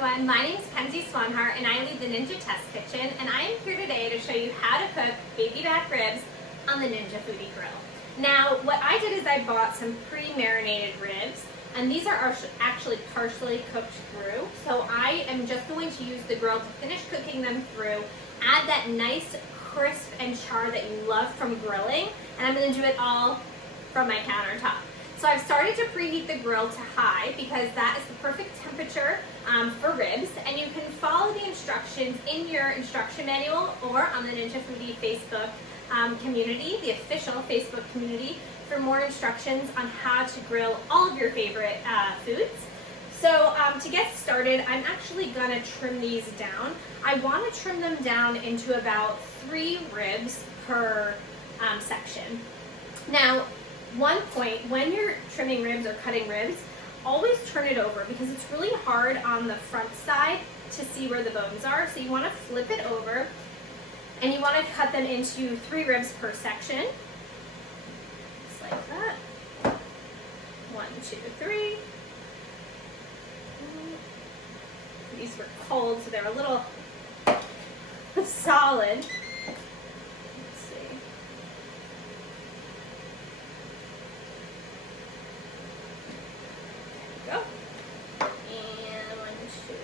everyone, my name is Kenzie Swanhart and I lead the Ninja Test Kitchen, and I am here today to show you how to cook baby back ribs on the Ninja Foodi Grill. Now what I did is I bought some pre-marinated ribs, and these are actually partially cooked through, so I am just going to use the grill to finish cooking them through, add that nice crisp and char that you love from grilling, and I'm going to do it all from my countertop. So I've started to preheat the grill to high because that is the perfect temperature for ribs, and you can follow the instructions in your instruction manual or on the Ninja Foodi Facebook community, the official Facebook community, for more instructions on how to grill all of your favorite foods. So to get started, I'm actually going to trim these down. I want to trim them down into about 3 ribs per section. Now, one point, when you're trimming ribs or cutting ribs, always turn it over because it's really hard on the front side to see where the bones are. So you want to flip it over and you want to cut them into 3 ribs per section. Just like that. 1, 2, 3. These were cold, so they're a little solid. Go. And 1, 2.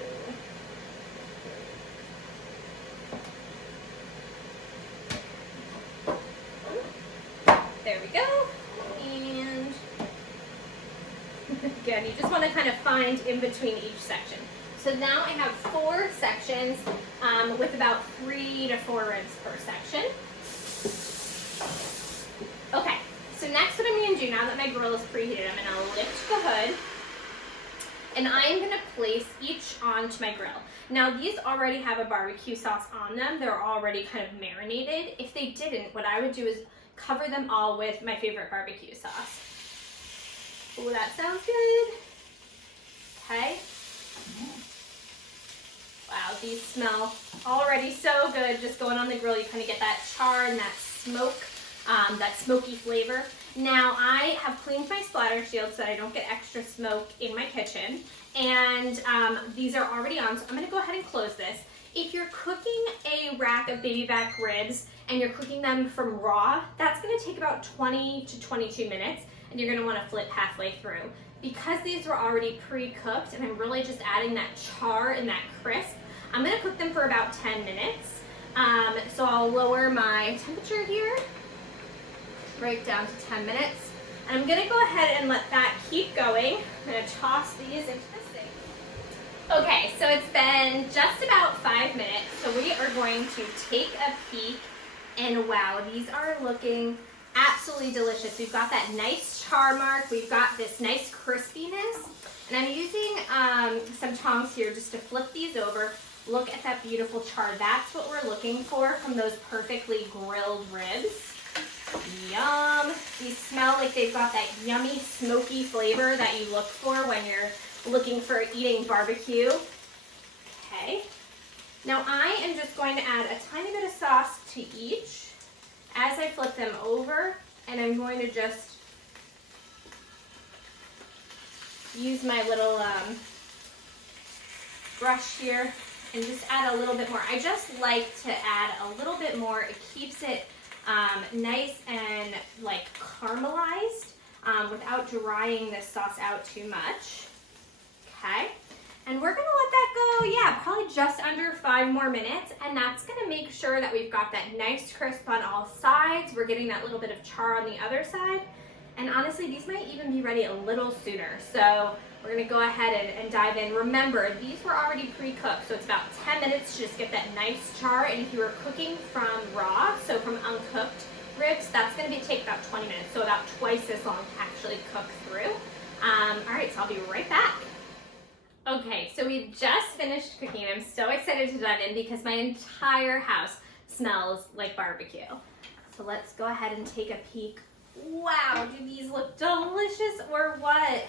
There we go. And again, you just want to kind of find in between each section. So now I have 4 sections with about 3 to 4 ribs per section. Okay, so next what I'm going to do, now that my grill is preheated, I'm going to lift the hood and I'm going to place each onto my grill. Now these already have a barbecue sauce on them. They're already kind of marinated. If they didn't, what I would do is cover them all with my favorite barbecue sauce. Oh, that sounds good. Okay. Wow, these smell already so good. Just going on the grill, you kind of get that char and that smoke, that smoky flavor. Now I have cleaned my splatter shield so that I don't get extra smoke in my kitchen, and these are already on, so I'm going to go ahead and close this. If you're cooking a rack of baby back ribs and you're cooking them from raw, that's going to take about 20 to 22 minutes, and you're going to want to flip halfway through. Because these were already pre-cooked and I'm really just adding that char and that crisp, I'm going to cook them for about 10 minutes. So I'll lower my temperature here, right down to 10 minutes. And I'm going to go ahead and let that keep going. I'm going to toss these into the sink. Okay, so it's been just about 5 minutes. So we are going to take a peek, and wow, these are looking absolutely delicious. We've got that nice char mark. We've got this nice crispiness. And I'm using some tongs here just to flip these over. Look at that beautiful char. That's what we're looking for from those perfectly grilled ribs. Yum. These smell like they've got that yummy, smoky flavor that you look for when you're looking for eating barbecue. Okay. Now I am just going to add a tiny bit of sauce to each as I flip them over, and I'm going to just use my little brush here and just add a little bit more. I just like to add a little bit more. It keeps it nice and like caramelized without drying this sauce out too much. Okay, and we're gonna let that go, yeah, probably just under 5 more minutes, and that's gonna make sure that we've got that nice crisp on all sides. We're getting that little bit of char on the other side, and honestly, these might even be ready a little sooner. So we're gonna go ahead and dive in. Remember, these were already pre-cooked, so it's about 10 minutes to just get that nice char, and if you were cooking from raw, so from uncooked ribs, that's gonna take about 20 minutes, so about twice as long to actually cook through. All right, so I'll be right back. Okay, so we just finished cooking. I'm so excited to dive in because my entire house smells like barbecue. So let's go ahead and take a peek. Wow, do these look delicious or what?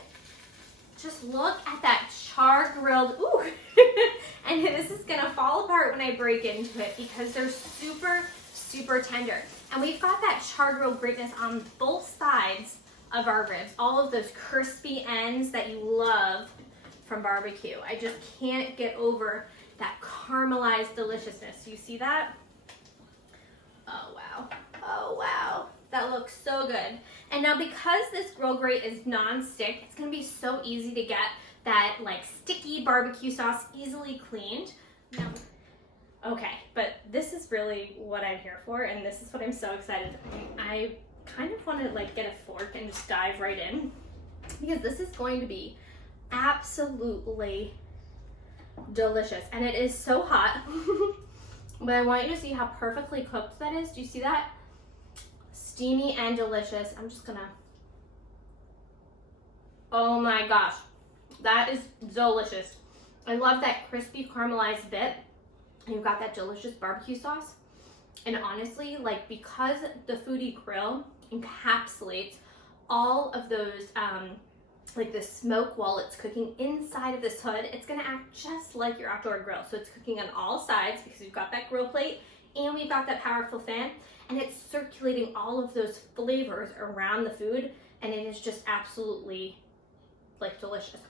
Just look at that char-grilled, ooh. And this is gonna fall apart when I break into it because they're super, super tender. And we've got that char-grilled greatness on both sides of our ribs. All of those crispy ends that you love from barbecue. I just can't get over that caramelized deliciousness. You see that? Oh wow, oh wow. That looks so good. And now because this grill grate is non-stick, it's gonna be so easy to get that like sticky barbecue sauce easily cleaned. Now, okay, but this is really what I'm here for, and this is what I'm so excited. I kind of want to like get a fork and just dive right in, because this is going to be absolutely delicious. And it is so hot, but I want you to see how perfectly cooked that is. Do you see that? Steamy and delicious. I'm just gonna, oh my gosh, that is delicious. I love that crispy caramelized bit. And you've got that delicious barbecue sauce. And honestly, like, because the Foodi Grill encapsulates all of those, like the smoke while it's cooking inside of this hood, it's gonna act just like your outdoor grill. So it's cooking on all sides because we've got that grill plate and we've got that powerful fan, and it's circulating all of those flavors around the food, and it is just absolutely like delicious.